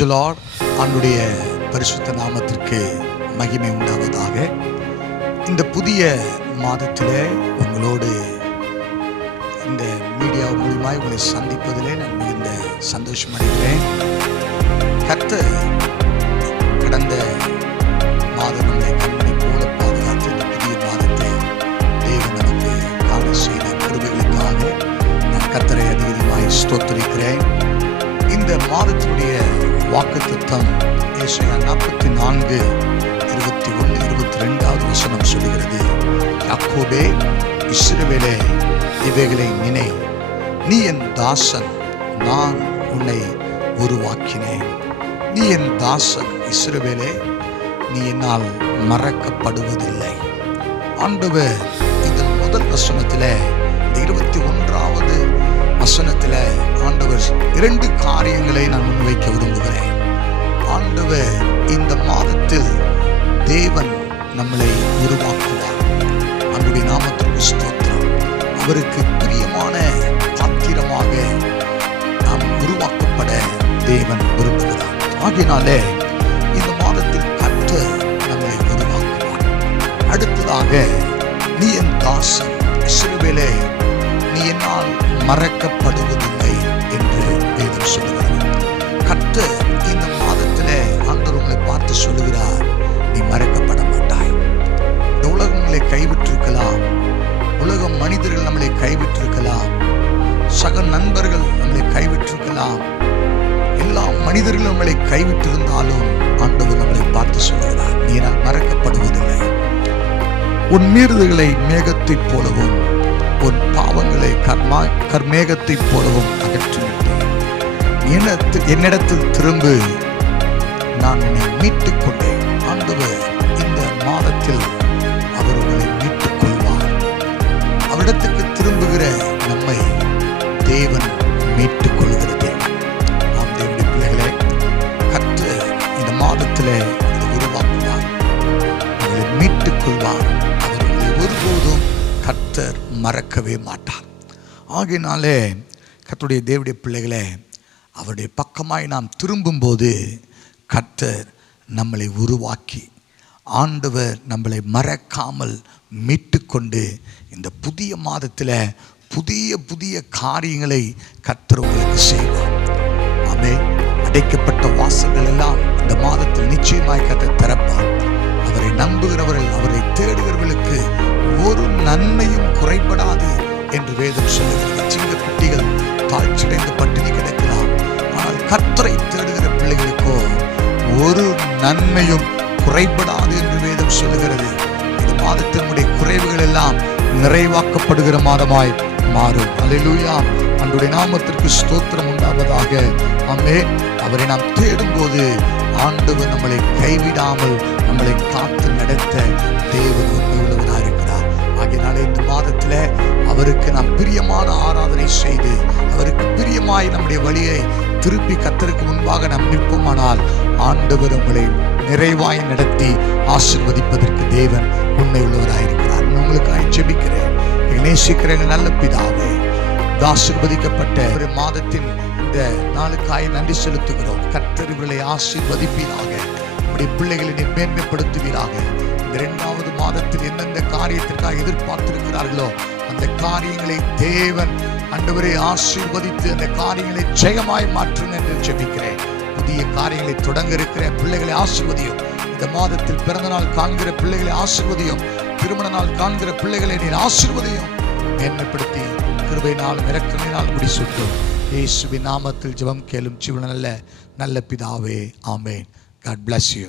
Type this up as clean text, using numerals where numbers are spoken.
Praise the Lord. ஆண்டவருடைய பரிசுத்த நாமத்திற்கு மகிமை உண்டாவதாக. இந்த புதிய மாதத்திலே உங்களோடு இந்த மீடியா மூலமாய் உங்களை சந்திப்பதிலே நான் மிகுந்த சந்தோஷம் அடைகிறேன். கர்த்தர் கடந்த மாதம் நம்மை கண்மணி போல பாதுகாத்து இந்த புதிய மாதத்தை தேவன் நமக்கு காண செய்த கிருபைகளுக்காக நான் கர்த்தரை அதிகமாய் ஸ்தோத்திரிக்கிறேன். இந்த மாதத்தினுடைய வாக்குத்தத்தம் ஏசாயா 44:21-22 வசனம் சொல்கிறது, யாக்கோபே இஸ்ரவேலே இவைகளை நினை, நீ என் தாசன், நான் உன்னை உருவாக்கினேன். நீ என் தாசன் இஸ்ரவேலே, நீ என்னால் மறக்கப்படுவதில்லை. ஆண்டவர் இந்த முதல் வசனத்தில் 21வது வசனத்தில் ஆண்டவர் 2 காரியங்களை நான் முன்வைக்க விரும்புகிறேன். ஆண்டவர் இந்த மாதத்தில் தேவன் நம்மளை உருவாக்குவார். அவருடைய நாமத்திற்கு ஸ்தோத்திரம். அவருக்கு பிரியமான பாத்திரமாக நாம் உருவாக்கப்பட தேவன் விரும்புகிறார். ஆகினாலே இந்த மாதத்தில் கர்த்தர் நம்மை உருவாக்குவார். அடுத்ததாக, நீ என் தாசன் இஸ்ரவேலே, நீ என்னால் மறக்கப்படுவதில்லை என்று வேதம் சொல்லுகிறது. கர்த்தர் இந்த மாதத்திலே ஆண்டவர் உங்களை பார்த்து சொல்லுகிறார், நீ மறக்கப்பட மாட்டாய். இந்த உலகம் உங்களை கைவிட்டிருக்கலாம், உலக மனிதர்கள் நம்மளை கைவிட்டிருக்கலாம், சக நண்பர்கள் நம்மளை கைவிட்டிருக்கலாம், எல்லா மனிதர்களும் நம்மளை கைவிட்டிருந்தாலும் ஆண்டவர் நம்மளை பார்த்து சொல்லுகிறார், நீ நான் மறக்கப்படுவதில்லை. உன் மீறுதல்களை மேகத்தைப் போலவும் உன் பாவங்களை கர்மேகத்தைப் போலவும் அகற்றிவிட்டேன். என்னிடத்தில் திரும்பு, நான் உன்னை மீட்டுக் கொண்டேன். ஆண்டவர் இந்த மாதத்தில் அவர் உங்களை மீட்டுக் கொள்வார். அவரிடத்துக்கு திரும்புகிற நம்மை தேவன் மீட்டுக் கொள்கிறது. நாம் தேவனுடைய பிள்ளைகளே, கர்த்தர் இந்த மாதத்தில் இதை உருவாக்குவார், உங்களை மீட்டுக் கொள்வார். அவர் உங்களை ஒருபோதும் கர்த்தர் மறக்கவே மாட்டார். ஆகையினாலே கர்த்தருடைய தேவனுடைய பிள்ளைகளே, அவருடைய பக்கமாய் நாம் திரும்பும்போது கர்த்தர் நம்மளை உருவாக்கி, ஆண்டவர் நம்மளை மறக்காமல் மீட்டுக்கொண்டு இந்த புதிய மாதத்தில் புதிய புதிய காரியங்களை கர்த்தர் உங்களுக்கு செய்வார். ஆமென். அடைக்கப்பட்ட வாசல்கள் எல்லாம் இந்த மாதத்தில் நிச்சயமாய் கர்த்தர் திறப்பார். அவரை நம்புகிறவர்கள், அவரை தேடுகிறவர்களுக்கு ஒரு நன்மையும் குறைபடாது என்று வேதம் சொல்லுகிறது. சிங்க குட்டிகள் தாழ்ச்சியடைந்து பட்டினி கிடக்கலாம், ஆனால் கர்த்தரை தேடுகிற பிள்ளைகளுக்கோ ஒரு நன்மையும் குறைபடாது என்று வேதம் சொல்லுகிறது. இந்த மாதத்தினுடைய குறைவுகள் எல்லாம் நிறைவாக்கப்படுகிற மாதமாய் மாறும். அல்லேலூயா. அவருடைய நாமத்திற்கு ஸ்தோத்திரம் உண்டாவதாக. ஆமென். அவரை நாம் தேடும்போது ஆண்டவர் நம்மளை கைவிடாமல் நம்மளை காத்து நடத்த தேவன் உண்மையுள்ளவராக இருக்கிறார். ஆகையினாலே இந்த மாதத்தில் அவருக்கு நாம் பிரியமான ஆராதனை செய்து அவருக்கு பிரியமாய் நம்முடைய வழியை திருப்பி கர்த்தருக்கு முன்பாக நாம் நிற்போமானால் ஆண்டவர் உங்களை நிறைவாய் நடத்தி ஆசீர்வதிப்பதற்கு தேவன் உண்மை உள்ளவராயிருக்கிறார். உங்களுக்காக ஜெபிக்கிறேன். நேசிக்கிற நல்ல பிதாவே, ஆசீர்வதிக்கப்பட்ட ஒரு மாதத்தின் இந்த நாளுக்காய் நன்றி செலுத்துகிறோம். கர்த்தர் இவர்களை ஆசீர்வதிப்பீராக, நம்முடைய பிள்ளைகளை நீர் மேன்மைப்படுத்துவீராக. இந்த 2வது மாதத்தில் எந்தெந்த காரியத்திற்காக எதிர்பார்த்திருக்கிறார்களோ அந்த காரியங்களை தேவன் ஆண்டவரை ஆசீர்வதித்து அந்த காரியங்களை ஜெயமாய் மாற்றும் என்று ஜெபிக்கிறேன். புதிய காரியங்களை தொடங்க இருக்கிற பிள்ளைகளை ஆசீர்வதியும். இந்த மாதத்தில் பிறந்த நாள் காண்கிற பிள்ளைகளை ஆசீர்வதியும். திருமண நாள் காண்கிற பிள்ளைகளை நீர் ஆசீர்வதியும். மேன்மைப்படுத்தி கிருபையினாலும் இரக்கத்தினாலும் முடிசூட்டும். இயேசுவின் நாமத்தில் ஜெபம் கேளும் ஜீவனுள்ள நல்ல பிதாவே. ஆமென். God bless you.